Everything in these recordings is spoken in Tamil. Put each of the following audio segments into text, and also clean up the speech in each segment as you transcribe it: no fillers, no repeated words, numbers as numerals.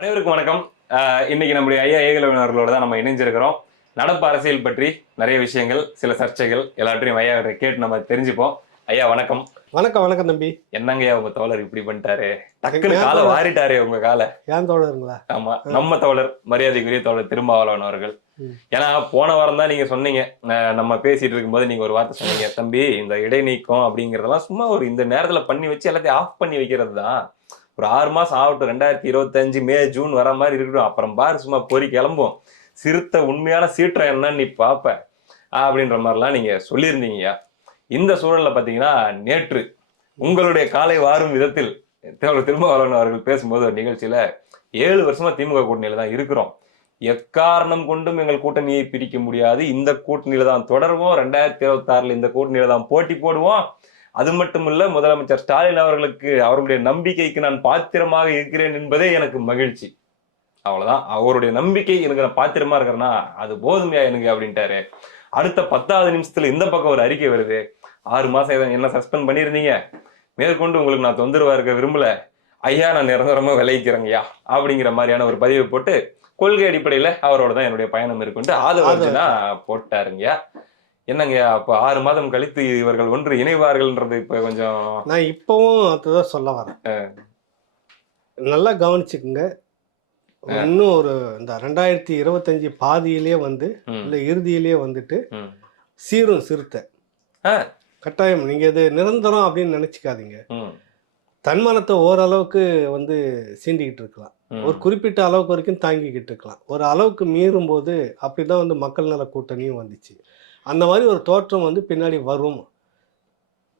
அனைவருக்கும் வணக்கம். இன்னைக்கு நம்முடைய ஐயா ஏகலவன் அவர்களோட தான் நம்ம இணைஞ்சிருக்கிறோம். நடப்பு அரசியல் பற்றி நிறைய விஷயங்கள், சில சர்ச்சைகள் எல்லாத்தையும் ஐயா கேட்டு நம்ம தெரிஞ்சுப்போம். ஐயா வணக்கம். வணக்கம் வணக்கம் தம்பி. என்னங்கய்யா உங்க தோழர் இப்படி பண்ணிட்டாரு, டக்குனு காலை வாரிட்டாரு உங்க காலை. ஏன் தோழருங்களா? ஆமா, நம்ம தோழர் மரியாதைக்குரிய தோழர் திருமாவளவன் அவர்கள். ஏன்னா போன வாரம் தான் நீங்க சொன்னீங்க, நம்ம பேசிட்டு இருக்கும்போது நீங்க ஒரு வார்த்தை சொன்னீங்க, தம்பி இந்த இடைநீக்கம் அப்படிங்கறதெல்லாம் சும்மா ஒரு இந்த நேரத்துல பண்ணி வச்சு எல்லாத்தையும் ஆஃப் பண்ணி வைக்கிறது தான், ஒரு 6 மாசம் ஆகட்டும், 2025 மே ஜூன் வர மாதிரி இருக்கட்டும், அப்புறம் பாரு சும்மா பொறி கிளம்பும், சிறுத்தை உண்மையான சீற்றம் என்னன்னு நீ பாப்ப அப்படின்ற மாதிரிலாம் நீங்க சொல்லியிருந்தீங்கய்யா. இந்த சூழல்ல பாத்தீங்கன்னா நேற்று உங்களுடைய காலை வாரும் விதத்தில் திருமாவளவன் அவர்கள் பேசும்போது ஒரு நிகழ்ச்சியில 7 வருஷமா திமுக கூட்டணியில தான் இருக்கிறோம், எக்காரணம் கொண்டும் எங்கள் கூட்டணியை பிரிக்க முடியாது, இந்த கூட்டணியில தான் தொடருவோம், 2026 இந்த கூட்டணியில தான் போட்டி போடுவோம், அது மட்டுமல்ல முதலமைச்சர் ஸ்டாலின் அவர்களுக்கு அவருடைய நம்பிக்கைக்கு நான் பாத்திரமாக இருக்கிறேன் என்பதே எனக்கு மகிழ்ச்சி, அவ்வளவுதான், அவருடைய நம்பிக்கை எனக்கு நான் பாத்திரமா இருக்கிறேன்னா அது போதுமையா எனக்கு அப்படின்ட்டாரு. அடுத்த 10வது நிமிஷத்துல இந்த பக்கம் ஒரு அறிக்கை வருது, 6 மாசம் என்ன சஸ்பெண்ட் பண்ணிருந்தீங்க, மேற்கொண்டு உங்களுக்கு நான் தொந்தரவா இருக்க விரும்பல ஐயா, நான் நிரந்தரமா விளைவிக்கிறேங்கய்யா அப்படிங்கிற மாதிரியான ஒரு பதிவை போட்டு கொள்கை அடிப்படையில அவரோட தான் என்னுடைய பயணம் இருக்குன்ட்டு ஆதரவுனா போட்டாருங்கய்யா. என்னங்க அப்ப 6 மாதம் கழித்து இவர்கள் ஒன்று இணைவார்கள்ன்றது இப்ப கொஞ்சம் நான் இப்பவும் அதுதான் சொல்ல வரேன், நல்லா கவனிச்சுக்குங்க. இன்னும் ஒரு இந்த 2025 பாதியிலேயே வந்து இல்ல இறுதியிலேயே வந்துட்டு சீரும் சிறுத்தை கட்டாயம். நீங்க இது நிரந்தரம் அப்படின்னு நினைச்சுக்காதீங்க. தன்மானத்தை ஓரளவுக்கு வந்து சீண்டிக்கிட்டு இருக்கலாம், ஒரு குறிப்பிட்ட அளவுக்கு வரைக்கும் தாங்கிக்கிட்டு இருக்கலாம், ஒரு அளவுக்கு மீறும் போது அப்படிதான் வந்து மக்கள் நல கூட்டணியும் வந்துச்சு. அந்த மாதிரி ஒரு தோற்றம் வந்து பின்னாடி வரும்,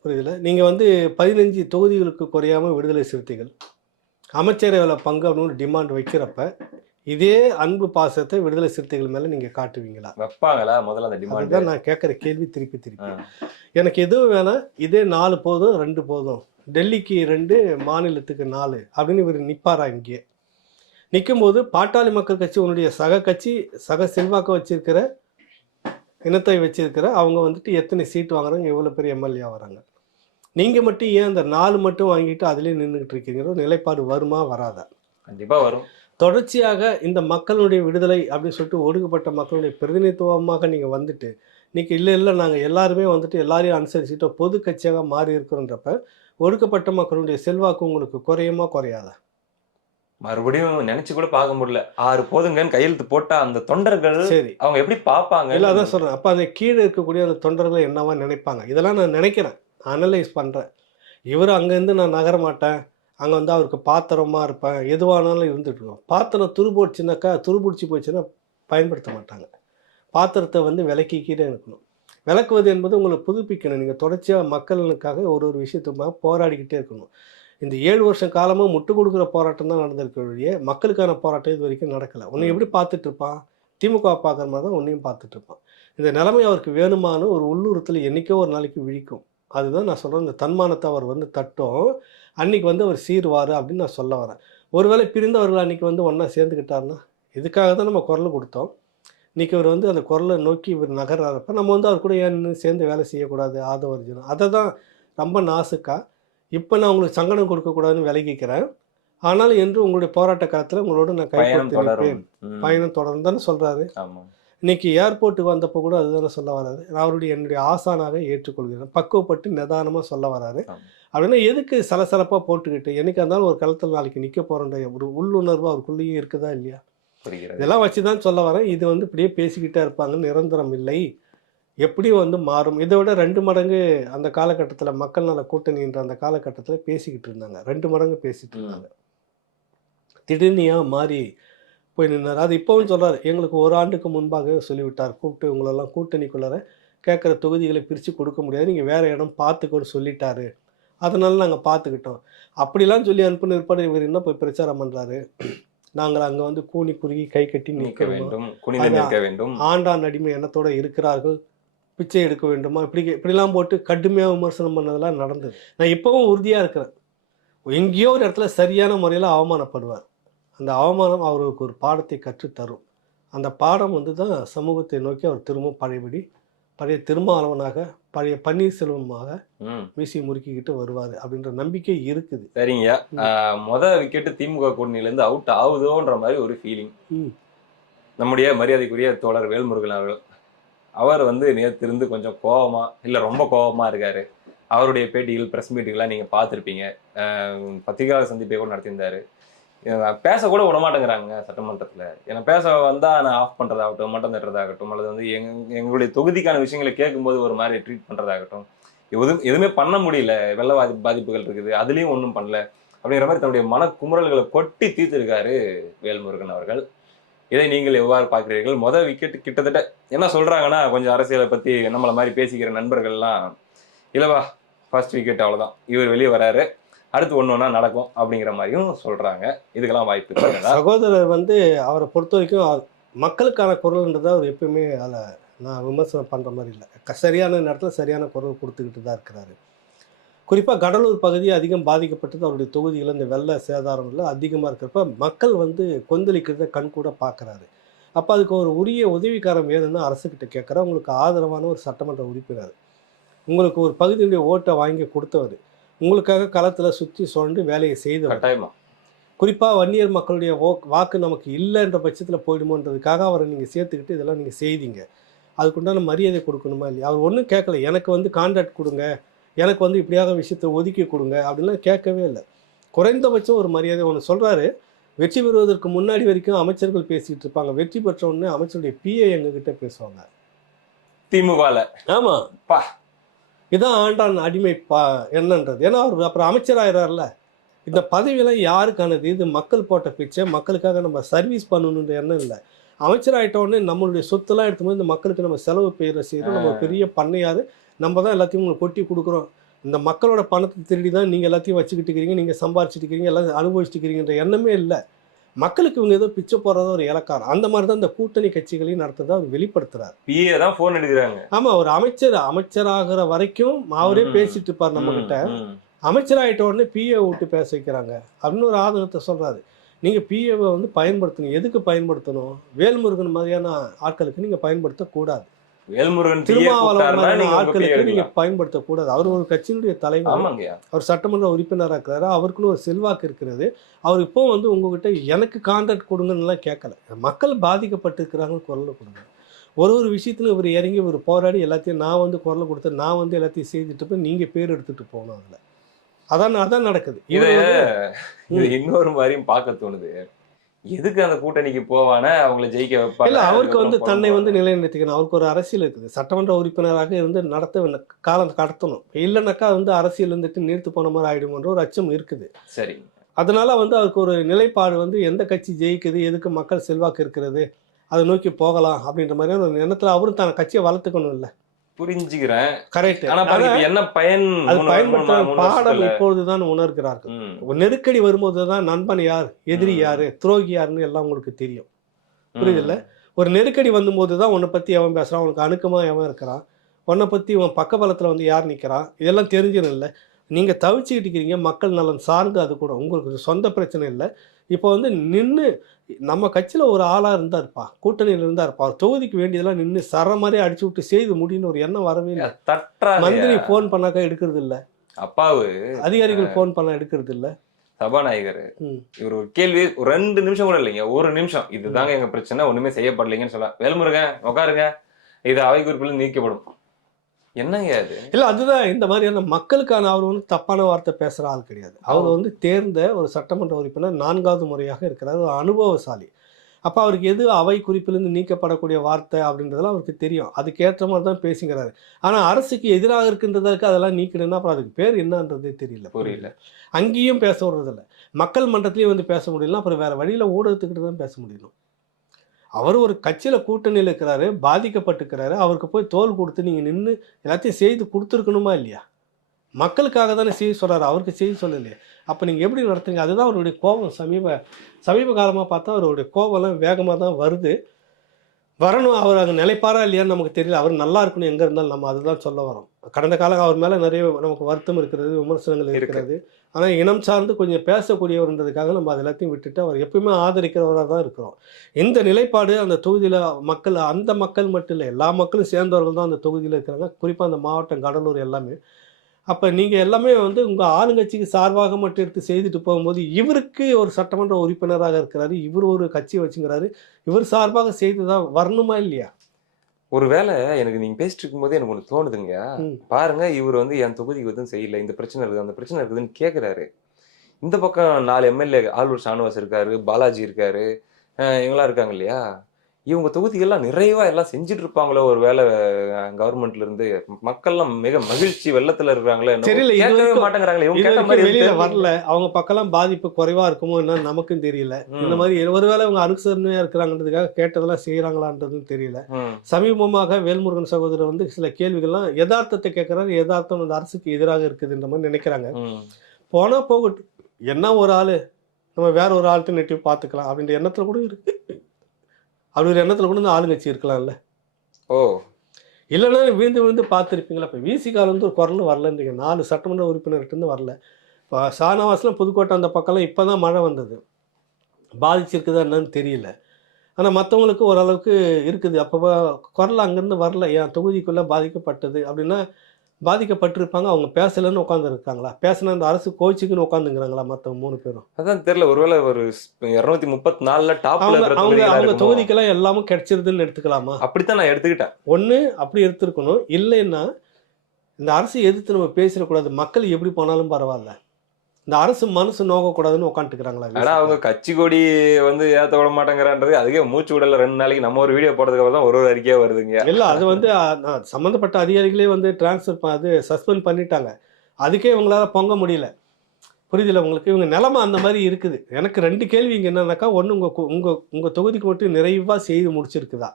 புரியுதுல? நீங்கள் வந்து 15 தொகுதிகளுக்கு குறையாமல் விடுதலை சிறுத்தைகள் அமைச்சரவையில் பங்கு அப்படின்னு டிமாண்ட் வைக்கிறப்ப இதே அன்பு பாசத்தை விடுதலை சிறுத்தைகள் மேலே நீங்கள் காட்டுவீங்களா? வைப்பாங்களா? முதல்ல அந்த டிமாண்ட் தான் நான் கேட்குற கேள்வி திருப்பி எனக்கு எதுவும் வேணாம், இதே 4 போதும், 2 போதும், டெல்லிக்கு 2 மாநிலத்துக்கு 4 அப்படின்னு இவர் நிற்பாரா? இங்கே நிற்கும்போது பாட்டாளி மக்கள் கட்சி உன்னுடைய சக கட்சி, சக செல்வாக்க வச்சிருக்கிற இனத்தை வச்சிருக்கிற அவங்க வந்துட்டு எத்தனை சீட் வாங்குறாங்க, எவ்வளோ பெரிய எம்எல்ஏ வராங்க, நீங்கள் மட்டும் ஏன் அந்த 4 மட்டும் வாங்கிட்டு அதுலேயே நின்றுக்கிட்டு இருக்கீங்களோ? நிலைப்பாடு வருமா வராதா? கண்டிப்பாக வரும். தொடர்ச்சியாக இந்த மக்களுடைய விடுதலை அப்படின்னு சொல்லிட்டு ஒடுக்கப்பட்ட மக்களுடைய பிரதிநிதித்துவமாக நீங்கள் வந்துட்டு இன்னைக்கு இல்லை நாங்கள் எல்லாருமே வந்துட்டு எல்லாரையும் அனுசரிச்சுட்டு பொது கட்சியாக மாறி இருக்கிறோன்றப்ப ஒடுக்கப்பட்ட மக்களுடைய செல்வாக்கு உங்களுக்கு குறையுமா குறையாதா? மறுபடியும் நினைச்சு கூட பார்க்க முடியல. 6 போதுங்கன்னு கையெழுத்து போட்டா அந்த தொண்டர்கள் சரி அவங்க எப்படி பார்ப்பாங்க? இல்லை அதான் சொல்றேன். அப்போ அந்த கீழே இருக்கக்கூடிய அந்த தொண்டர்களை என்னவா நினைப்பாங்க? இதெல்லாம் நான் நினைக்கிறேன், அனலைஸ் பண்ணுறேன். இவர் அங்கேருந்து நான் நகர மாட்டேன், அங்கே வந்து அவருக்கு பாத்திரமா இருப்பேன், எதுவானாலும் இருந்துட்டு இருக்கோம். பாத்திரம் துருபிடிச்சி போச்சுன்னா பயன்படுத்த மாட்டாங்க. பாத்திரத்தை வந்து விலக்கிக்கிட்டே இருக்கணும். விளக்குவது என்பது உங்களை புதுப்பிக்கணும். நீங்கள் தொடர்ச்சியாக மக்களுக்காக ஒரு விஷயத்துக்காக போராடிக்கிட்டே இருக்கணும். இந்த 7 வருஷம் காலமாக முட்டு கொடுக்குற போராட்டம் தான் நடந்திருக்க வழியே மக்களுக்கான போராட்டம் இது வரைக்கும் நடக்கலை. உன்னை எப்படி பார்த்துட்டு இருப்பான்? திமுக பார்க்குற மாதிரி தான் உன்னையும் பார்த்துட்டு இருப்பான். இந்த நிலைமை அவருக்கு வேணுமானு ஒரு உள்ளூரத்தில் என்றைக்கோ ஒரு நாளைக்கு விழிக்கும். அதுதான் நான் சொல்கிறேன், இந்த தன்மானத்தை அவர் வந்து தட்டும் அன்றைக்கி வந்து அவர் சீர்வார் அப்படின்னு நான் சொல்ல வரேன். ஒருவேளை பிரிந்தவர்கள் அன்றைக்கி வந்து ஒன்றா சேர்ந்துக்கிட்டாருன்னா, இதுக்காக தான் நம்ம குரல் கொடுத்தோம். இன்றைக்கி அவர் வந்து அந்த குரலை நோக்கி இவர் நகர்றப்ப நம்ம வந்து அவர் கூட ஏன் சேர்ந்து வேலை செய்யக்கூடாது? ஆதவர்ஜனம் அதை தான் ரொம்ப நாசுக்கா இப்போ நான் உங்களுக்கு சங்கடம் கொடுக்கக்கூடாதுன்னு விலகிக்கிறேன். ஆனாலும் என்று உங்களுடைய போராட்ட காலத்தில் உங்களோட நான் கைப்பற்றிருப்பேன், பயணம் தொடர்ந்து தானே சொல்கிறாரு. இன்னைக்கு ஏர்போர்ட்டுக்கு வந்தப்போ கூட அதுதானே சொல்ல வராரு, நான் என்னுடைய ஆசானாக ஏற்றுக்கொள்கிறேன், பக்குவப்பட்டு நிதானமாக சொல்ல வராரு. அப்படின்னா எதுக்கு சலசலப்பாக போட்டுக்கிட்டு என்னைக்கு இருந்தாலும் ஒரு களத்தில் நாளைக்கு நிற்க போகிறோன்ற ஒரு உள்ளுணர்வு அவருக்குள்ளேயும் இருக்குதா இல்லையா? இதெல்லாம் வச்சு தான் சொல்ல வரேன். இது வந்து இப்படியே பேசிக்கிட்டே இருப்பாங்க, நிரந்தரம் இல்லை, எப்படியும் வந்து மாறும். இதை விட 2 மடங்கு அந்த காலகட்டத்தில் மக்கள் நல கூட்டணின்ற அந்த காலகட்டத்தில் பேசிக்கிட்டு இருந்தாங்க, 2 மடங்கு பேசிகிட்டு இருந்தாங்க. திடீர்னு ஏன் மாறி போய் நின்னார்? அது இப்போவும் சொல்கிறார், எங்களுக்கு 1 ஆண்டுக்கு முன்பாக சொல்லிவிட்டார், கூப்பிட்டு உங்களெல்லாம் கூட்டணிக்குள்ளார கேட்குற தொகுதிகளை பிரித்து கொடுக்க முடியாது, நீங்கள் வேறு இடம் பார்த்துக்கோன்னு சொல்லிட்டாரு, அதனால நாங்கள் பார்த்துக்கிட்டோம் அப்படிலாம் சொல்லி அனுப்புன ஏற்பாடு இவர் என்ன போய் பிரச்சாரம் பண்ணுறாரு? நாங்கள் அங்கே வந்து கூனி குறுகி கை கட்டி நிற்க வேண்டும், ஆண்டான் அடிமை எண்ணத்தோடு இருக்கிறார்கள், பிச்சை எடுக்க வேண்டுமா, இப்படிலாம் போட்டு கடுமையாக விமர்சனம் பண்ணதெல்லாம் நடந்தது. நான் இப்போவும் உறுதியாக இருக்கிறேன், எங்கேயோ ஒரு இடத்துல சரியான முறையில் அவமானப்படுவார். அந்த அவமானம் அவருக்கு ஒரு பாடத்தை கற்றுத்தரும். அந்த பாடம் வந்து தான் சமூகத்தை நோக்கி அவர் திரும்ப பழைய திருமாவளவனாக பழைய பன்னீர்செல்வமாக ம். மீசி முறுக்கிக்கிட்டு வருவார் அப்படின்ற நம்பிக்கை இருக்குது. சரிங்க. விக்கெட் திமுக கூட்டணியிலேருந்து அவுட் ஆகுதோன்ற மாதிரி ஒரு ஃபீலிங். ம். நம்முடைய மரியாதைக்குரிய தோழர் வேல்முருகன் அவர்கள் அவர் வந்து நேற்று இருந்து கொஞ்சம் கோவமா இல்லை ரொம்ப கோவமா இருக்காரு. அவருடைய பேட்டிகள் பிரஸ் மீட்டுகள்லாம் நீங்கள் பார்த்துருப்பீங்க. பத்திரிகையாளர் சந்திப்பை கூட நடத்தியிருந்தாரு. பேசக்கூட விட மாட்டேங்கிறாங்க சட்டமன்றத்தில். ஏன்னா பேச வந்தால் நான் ஆஃப் பண்ணுறதாகட்டும், மட்டம் தட்டுறதாகட்டும், அல்லது வந்து எங்களுடைய தொகுதிக்கான விஷயங்களை கேட்கும்போது ஒரு மாதிரி ட்ரீட் பண்ணுறதாகட்டும், எதுவுமே பண்ண முடியல. வெள்ள பாதிப்புகள் இருக்குது, அதுலேயும் ஒன்றும் பண்ணல அப்படிங்கிற மாதிரி தன்னுடைய மனக்குமுறல்களை கொட்டி தீர்த்திருக்காரு வேல்முருகன் அவர்கள். இதை நீங்கள் எவ்வாறு பார்க்கிறீர்கள்? விக்கெட் கிட்டத்தட்ட என்ன சொல்றாங்கன்னா, கொஞ்சம் அரசியலை பற்றி நம்மளை மாதிரி பேசிக்கிற நண்பர்கள்லாம் இல்லவா ஃபர்ஸ்ட் விக்கெட் அவ்வளோதான், இவர் வெளியே வராரு, அடுத்து ஒன்றா நடக்கும் அப்படிங்கிற மாதிரியும் சொல்றாங்க. இதுக்கெல்லாம் வாய்ப்பு இருக்குங்களா? சகோதரர் வந்து அவரை பொறுத்த வரைக்கும் மக்களுக்கான குரல்ன்றதை அவர் எப்பயுமே அதில் நான் விமர்சனம் பண்ணுற மாதிரி இல்லை. சரியான நேரத்தில் சரியான குரல் கொடுத்துக்கிட்டு தான் இருக்கிறாரு. குறிப்பாக கடலூர் பகுதி அதிகம் பாதிக்கப்பட்டது. அவருடைய தொகுதியில் இந்த வெள்ள சேதாரம்ல அதிகமாக இருக்கிறப்ப மக்கள் வந்து கொந்தளிக்கிறத கண்கூட பார்க்குறாரு. அப்போ அதுக்கு ஒரு உரிய உதவிக்காரம் வேணும்னு அரசுக்கிட்ட கேட்குற உங்களுக்கு ஆதரவான ஒரு சட்டமன்ற உறுப்பினர், உங்களுக்கு ஒரு பகுதியுடைய ஓட்டை வாங்கி கொடுத்தவர், உங்களுக்காக களத்தில் சுற்றி சுரண்டு வேலையை செய்தவர், கட்டாயமா குறிப்பாக வன்னியர் மக்களுடைய வாக்கு நமக்கு இல்லைன்ற பட்சத்தில் போயிடுமோன்றதுக்காக அவரை நீங்கள் சேர்த்துக்கிட்டு இதெல்லாம் நீங்கள் செய்தீங்க. அதுக்குண்டான மரியாதை கொடுக்கணுமா இல்லையா? அவர் ஒன்றும் கேட்கல, எனக்கு வந்து கான்ட்ராக்ட் கொடுங்க, எனக்கு வந்து இப்படியாக விஷயத்தை ஒதுக்கி கொடுங்க அப்படின்லாம் கேட்கவே இல்லை. குறைந்தபட்சம் ஒரு மரியாதை ஒன்று சொல்கிறாரு. வெற்றி பெறுவதற்கு முன்னாடி வரைக்கும் அமைச்சர்கள் பேசிகிட்டு இருப்பாங்க, வெற்றி பெற்ற உடனே அமைச்சருடைய பிஏ எங்ககிட்ட பேசுவாங்க திமுகவில். ஆமாம், பா இதான் ஆண்டான் அடிமை என்னன்றது. ஏன்னா அவர் அப்புறம் அமைச்சராகிறார்ல. இந்த பதவியெல்லாம் யாருக்கானது? இது மக்கள் போட்ட பிச்சை, மக்களுக்காக நம்ம சர்வீஸ் பண்ணணுன்ற எண்ணம் இல்லை. அமைச்சராகிட்ட உடனே நம்மளுடைய சொத்தெல்லாம் எடுத்தும்போது இந்த மக்களுக்கு நம்ம செலவு பெயரை செய்கிறோம், நம்ம பெரிய பண்ணையார், நம்ம தான் எல்லாத்தையும் உங்களுக்கு கொட்டி கொடுக்குறோம், இந்த மக்களோட பணத்தை திருடி தான் நீங்கள் எல்லாத்தையும் வச்சுக்கிட்டு இருக்கிறீங்க, நீங்கள் சம்பாரிச்சிட்டு இருக்கிறீங்க, எல்லாம் அனுபவிச்சுட்டு இருக்கிறீங்கன்ற எண்ணமே இல்லை. மக்களுக்கு இவங்க ஏதோ பிச்சை போடுறதா ஒரு இலக்காரம். அந்த மாதிரி தான் இந்த கூட்டணி கட்சிகளையும் நடத்துறதா அவர் வெளிப்படுத்துறாரு. பிஏ தான் ஃபோன் எடுக்கிறாங்க. ஆமா, ஒரு அமைச்சராகிற வரைக்கும் அவரே பேசிட்டு இருப்பார் நம்ம கிட்ட. அமைச்சராகிட்ட உடனே பிஏ விட்டு பேச வைக்கிறாங்க அப்படின்னு ஒரு ஆதங்கத்தை சொல்றாரு. நீங்க பிஏவை வந்து பயன்படுத்தணும். எதுக்கு பயன்படுத்தணும்? வேல்முருகன் மாதிரியான ஆட்களுக்கு நீங்க பயன்படுத்தக்கூடாது. வேல்முருகன் திருமாவளவன் ஆட்களுக்கு நீங்க பயன்படுத்தக்கூடாது. அவர் ஒரு கட்சியினுடைய தலைவர், அவர் சட்டமன்ற உறுப்பினராக இருக்கிறாரு, அவருக்குன்னு ஒரு செல்வாக்கு இருக்கிறது. அவர் இப்போ வந்து உங்ககிட்ட எனக்கு கான்ட்ராக்ட் கொடுங்கன்னு கேட்கல, மக்கள் பாதிக்கப்பட்டிருக்கிறாங்க குரல் கொடுங்க. ஒரு விஷயத்துல இவர் இறங்கி ஒரு போராடி எல்லாத்தையும் நான் வந்து குரல் கொடுத்து நான் வந்து எல்லாத்தையும் செய்துட்டு போய் நீங்க பேர் எடுத்துட்டு போகணும். அதுல அதான் நடக்குது. இது இன்னொரு மாதிரியும் பார்க்க தோணுது. எதுக்கு அந்த கூட்டணிக்கு போவான அவங்களை ஜெயிக்க வைப்பாங்க? இல்ல, அவருக்கு வந்து தன்னை வந்து நிலைநிறுத்திக்கணும். அவருக்கு ஒரு அரசியல் இருக்குது. சட்டமன்ற உறுப்பினராக இருந்து நடத்த காலம் கடத்தணும். இல்லைனாக்கா வந்து அரசியல் இருந்துட்டு நீர்த்து போன மாதிரி ஆயிடுமோன்ற ஒரு அச்சம் இருக்குது. சரி, அதனால வந்து அவருக்கு ஒரு நிலைப்பாடு வந்து எந்த கட்சி ஜெயிக்குது, எதுக்கு மக்கள் செல்வாக்கு இருக்கிறது, அதை நோக்கி போகலாம் அப்படின்ற மாதிரியான ஒரு எண்ணத்துல அவரும் தன் கட்சியை வளர்த்துக்கணும். இல்லை, புரிஞ்சுக்கிறேன். கரெக்ட். என்ன பயன்? பாடம் இப்பொழுதுதான் உணர்கிறார்கள். நெருக்கடி வரும்போதுதான் நண்பன் யார், எதிரி யாரு, துரோகி யாருன்னு எல்லாம் உங்களுக்கு தெரியும். புரியுதுல்ல? ஒரு நெருக்கடி வந்தபோதுதான் உன்னை பத்தி எவன் பேசுறான், உனக்கு அணுக்கமா எவன் இருக்கிறான், உன்னை பத்தி உன் பக்க பலத்துல வந்து யார் நிக்கிறான், இதெல்லாம் தெரிஞ்சிடும். இல்லை, நீங்க தவிச்சுக்கிட்டு இருக்கிறீங்க, மக்கள் நலன் சார்ந்து. அது கூட உங்களுக்கு சொந்த பிரச்சனை இல்லை. இப்போ வந்து நின்று நம்ம கட்சியில் ஒரு ஆளாக இருந்தாருப்பா, கூட்டணியில் இருந்தாருப்பா, அவர் தொகுதிக்கு வேண்டியதெல்லாம் நின்று சர மாதிரி அடிச்சு விட்டு செய்து முடின்னு ஒரு எண்ணம் வரவே இல்லை. மந்திரி ஃபோன் பண்ணாக்கா எடுக்கிறது இல்லை, அப்பாவு அதிகாரிகள் ஃபோன் பண்ண எடுக்கிறது இல்லை, சபாநாயகர் இவர் ஒரு கேள்வி 2 நிமிஷம் கூட இல்லைங்க, 1 நிமிஷம் இதுதாங்க எங்க பிரச்சனை, ஒண்ணுமே செய்யப்படலைங்கன்னு சொல்ல, வேல்முருகன் உட்காருங்க, இது அவை குறிப்பில் நீக்கப்படும். என்னங்க அது? இல்லை, அதுதான் இந்த மாதிரியான மக்களுக்கான அவர் வந்து தப்பான வார்த்தை பேசுகிற ஆள் கிடையாது. அவர் வந்து தேர்ந்த ஒரு சட்டமன்ற உறுப்பினர், 4வது முறையாக இருக்கிறார், ஒரு அனுபவசாலி. அப்போ அவருக்கு எது அவை குறிப்பிலிருந்து நீக்கப்படக்கூடிய வார்த்தை அப்படின்றதெல்லாம் அவருக்கு தெரியும். அதுக்கேற்ற மாதிரி தான் பேசுகிறாரு. ஆனால் அரசுக்கு எதிராக இருக்கின்றதற்கு அதெல்லாம் நீக்கணும்னா அப்புறம் அதுக்கு பேர் என்னன்றதே தெரியல, புரியல. அங்கேயும் பேச விடுறதில்ல, மக்கள் மன்றத்திலையும் வந்து பேச முடியலாம், அப்புறம் வேற வழியில் ஊடகத்துக்கிட்ட தான் பேச முடியணும். அவர் ஒரு கட்சியில் கூட்டணியில் இருக்கிறாரு, பாதிக்கப்பட்டிருக்கிறாரு, அவருக்கு போய் தோல் கொடுத்து நீங்கள் நின்று எல்லாத்தையும் செய்து கொடுத்துருக்கணுமா இல்லையா? மக்களுக்காக தானே செய்ய சொல்கிறாரு, அவருக்கு செய்ய சொல்லலையே. அப்போ நீங்கள் எப்படி நடத்துங்க? அதுதான் அவருடைய கோபம். சமீப காலமாக பார்த்தா அவருடைய கோபம்லாம் வேகமாக தான் வருது. வரணும், அவர் அங்கே நிலைப்பாரா இல்லையான்னு நமக்கு தெரியல. அவர் நல்லா இருக்கணும் எங்கே இருந்தாலும், நம்ம அதுதான் சொல்ல வரோம். கடந்த காலம் அவர் மேலே நிறைய நமக்கு வருத்தம் இருக்கிறது, விமர்சனங்கள் இருக்கிறது. ஆனால் இனம் சார்ந்து கொஞ்சம் பேசக்கூடியவர்ன்றதுக்காக நம்ம அது எல்லாத்தையும் விட்டுட்டு அவர் எப்பயுமே ஆதரிக்கிறவராக தான் இருக்கிறோம். இந்த நிலைப்பாடு அந்த தொகுதியில் மக்கள், அந்த மக்கள் மட்டும் இல்லை, எல்லா மக்களும் சேர்ந்தவர்கள் தான் அந்த தொகுதியில் இருக்கிறாங்க. குறிப்பாக அந்த மாவட்டம் கடலூர் எல்லாமே. அப்போ நீங்கள் எல்லாமே வந்து உங்கள் ஆளுங்கட்சிக்கு சார்பாக மட்டும் எடுத்து செய்துட்டு போகும்போது, இவருக்கு ஒரு சட்டமன்ற உறுப்பினராக இருக்கிறாரு, இவர் ஒரு கட்சி வச்சுங்கிறாரு, இவர் சார்பாக செய்து தான் வரணுமா இல்லையா? ஒருவேளை எனக்கு நீங்க பேசிட்டு இருக்கும்போது எனக்கு ஒண்ணு தோணுதுங்க. ம். பாருங்க, இவர் வந்து என் தொகுதிக்கு எதுவும் செய்யல, இந்த பிரச்சனை இருக்குது, அந்த பிரச்சனை இருக்குதுன்னு கேக்குறாரு. இந்த பக்கம் 4 எம்எல்ஏ ஆளூர் ஷானவாஸ் இருக்காரு, பாலாஜி இருக்காரு, இவங்கெல்லாம் இருக்காங்க இல்லையா? இவங்க தொகுதிகள்லாம் நிறைவா எல்லாம் செஞ்சுட்டு இருப்பாங்களோ ஒரு வேலை கவர்மெண்ட்ல இருந்து. மக்கள்லாம் மிக மகிழ்ச்சி வெள்ளத்துல இருக்கிறாங்களோ என்னவோ. தெரியல, இது கேட்கவே வரைக்கும் மாட்டேங்கிறாங்களே. இவங்க இது கேட்ட வரைக்கும் மாதிரி வெளியில எதுவும் வரல. அவங்க பக்கம்லாம் பாதிப்பு குறைவா இருக்குமோ என்னன்னு நமக்கும் தெரியல. இந்த ம், மாதிரி ஒருவேளை இவங்க அனுசரணையா இருக்கிறாங்கன்றதுக்காக கேட்டதெல்லாம் செய்யறாங்களான்றதும் தெரியல. ம், சமீபமாக வேல்முருகன் சகோதரர் வந்து சில கேள்விகள்லாம் யதார்த்தத்தை கேட்கறாரு, யதார்த்தம் அந்த அரசுக்கு எதிராக இருக்குதுன்ற மாதிரி நினைக்கிறாங்க. ம். போனா போகட்டும், என்ன ஒரு ஆளு, நம்ம வேற ஒரு ஆல்டர்னேட்டிவ் பார்த்துக்கலாம் அப்படின்ற எண்ணத்துல கூட இருக்கு. அப்படி ஒரு எண்ணத்துல கூட இந்த ஆளுங்கட்சி இருக்கலாம்ல. ஓ, இல்லைன்னா விழுந்து விழுந்து பார்த்துருப்பீங்களா? இப்போ விசிகால வந்து ஒரு குரல் வரலன்றீங்க, 4 சட்டமன்ற உறுப்பினர்கிட்ட இருந்து வரல. இப்போ ஷானவாஸ்லாம் புதுக்கோட்டை அந்த பக்கம்லாம் இப்போ தான் மழை வந்தது, பாதிச்சிருக்குதா என்னன்னு தெரியல. ஆனால் மற்றவங்களுக்கு ஓரளவுக்கு இருக்குது. அப்போ குரல் அங்கேருந்து வரல, என் தொகுதிக்குள்ளே பாதிக்கப்பட்டது அப்படின்னா பாதிக்கப்பட்டிருப்பாங்க. அவங்க பேசலைன்னு உட்காந்துருக்காங்களா? பேசினா அந்த அரசு கோச்சிக்குன்னு உட்காந்துங்கிறாங்களா மற்றவங்க 3 பேரும்? அதான் தெரியல. ஒருவேளை ஒரு 234ல டாப்ல அவங்க இருக்கிற அவங்க தொகுதிகளா அவங்க இருக்குமோ? தொகுதிக்கெல்லாம் எல்லாமும் கிடைச்சிருதுன்னு எடுத்துக்கலாமா? அப்படித்தான் நான் எடுத்துக்கிட்டேன். ஒன்று அப்படி எடுத்துருக்கணும், இல்லைன்னா இந்த அரசு எதிர்த்து நம்ம பேசிடக்கூடாது, மக்கள் எப்படி போனாலும் பரவாயில்ல, இந்த அரசு மனசு நோகக்கூடாதுன்னு உட்காந்துக்கிறாங்களா? ஆனா அவங்க கட்சி கொடி வந்து ஏத்த விட மாட்டேங்கிறான்றது அதுக்கே மூச்சு விடல. 2 நாளைக்கு நம்ம ஒரு வீடியோ போடுறதுக்கு அப்புறம் தான் ஒரு அறிக்கையா வருதுங்க. இல்லை, அது வந்து சம்மந்தப்பட்ட அதிகாரிகளே வந்து டிரான்ஸ்ஃபர் அது சஸ்பெண்ட் பண்ணிட்டாங்க. அதுக்கே இவங்களால பொங்க முடியல. புரியுதுல உங்களுக்கு? இவங்க நிலைமை அந்த மாதிரி இருக்குது. எனக்கு 2 கேள்வி இங்கே என்னன்னாக்கா, ஒன்று உங்கள் தொகுதிக்கு மட்டும் நிறைவாக செய்து முடிச்சிருக்குதா,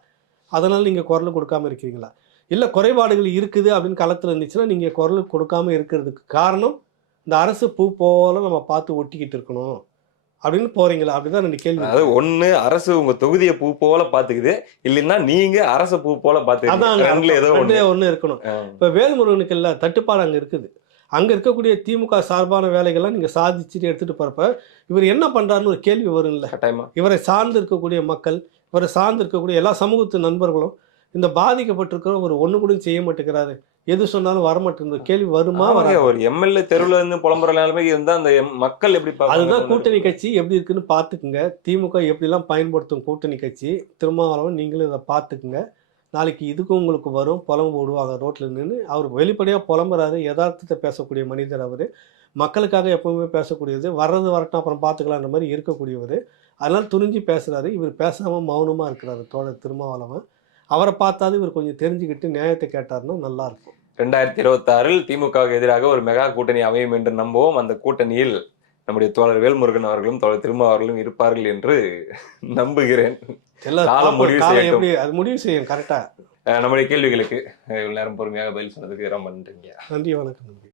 அதனால் நீங்கள் குரல் கொடுக்காம இருக்கிறீங்களா? இல்லை குறைபாடுகள் இருக்குது அப்படின்னு களத்தில் இருந்துச்சுன்னா நீங்கள் குரல் கொடுக்காம இருக்கிறதுக்கு காரணம் இந்த அரசு பூ போல நம்ம பார்த்து ஒட்டிக்கிட்டு இருக்கணும் அப்படின்னு போறீங்களா? அப்படிதான் 2 கேள்வி. அதாவது ஒண்ணு அரசு உங்க தொகுதியை பூ போல பாத்துக்குது, இல்லைன்னா நீங்க அரச பூ போல பாத்துக்கீங்க. அதாங்க ரெண்டுல ஏதோ ஒண்ணு. ஒன்று இருக்கணும். ஆ. இப்போ வேல்முருகனுக்கு இல்லை தட்டுப்பாடு அங்கே இருக்குது. அங்கே இருக்கக்கூடிய திமுக சார்பான வேலைகள்லாம் நீங்கள் சாதிச்சுட்டு எடுத்துகிட்டு போகிறப்ப இவர் என்ன பண்ணுறாருன்னு ஒரு கேள்வி வரும்ல. கட்டாயமா. இவரை சார்ந்து இருக்கக்கூடிய மக்கள், இவரை சார்ந்து இருக்கக்கூடிய எல்லா சமூகத்து நண்பர்களும் இந்த பாதிக்கப்பட்டிருக்கிற ஒரு ஒன்று கூட செய்ய மாட்டேங்கிறாரு, எது சொன்னாலும் வரமாட்டேங்குது கேள்வி வருமா? ஆமாங்க, வராது. ஒரு எம்எல்ஏ தெருவுல இருந்து புலம்புற நிலைமை இருந்தா அந்த மக்கள் எப்படி அதுதான் கூட்டணி பார்ப்பாங்க? கட்சி எப்படி இருக்குன்னு பார்த்துக்குங்க. திமுக எப்படிலாம் பயன்படுத்தும் கூட்டணி கட்சி, திருமாவளவன் நீங்களும் இதை பார்த்துக்குங்க. நாளைக்கு இதுக்கும் உங்களுக்கு வரும், புலம்பு விடுவாங்க ரோட்டில் நின்று. அவர் வெளிப்படையாக புலம்புறாரு, யதார்த்தத்தை பேசக்கூடிய மனிதர் அவர். மக்களுக்காக எப்பவுமே பேசக்கூடியது, வர்றது வரட்டும் அப்புறம் பார்த்துக்கலான்ற மாதிரி இருக்கக்கூடியவர். அதனால் துணிஞ்சு பேசுகிறாரு. இவர் பேசாமல் மௌனமாக இருக்கிறாரு தோழர் திருமாவளவன். அவரை பார்த்தாது இவர் கொஞ்சம் தெரிஞ்சுக்கிட்டு நியாயத்தை கேட்டாருன்னா நல்லாயிருக்கும். 2026 திமுகவுக்கு எதிராக ஒரு மெகா கூட்டணி அமையும் என்று நம்புவோம். அந்த கூட்டணியில் நம்முடைய தோழர் வேல்முருகன் அவர்களும் தோழர் திருமா அவர்களும் இருப்பார்கள் என்று நம்புகிறேன். காலம் முடிவு செய்யட்டும். எப்படி அது முடிவு செய்யும் கரெக்டாக. நம்முடைய கேள்விகளுக்கு இவ்வளவு நேரம் பொறுமையாக பதில் சொன்னதுக்கு ரொம்ப நன்றிங்க. நன்றி, வணக்கம்.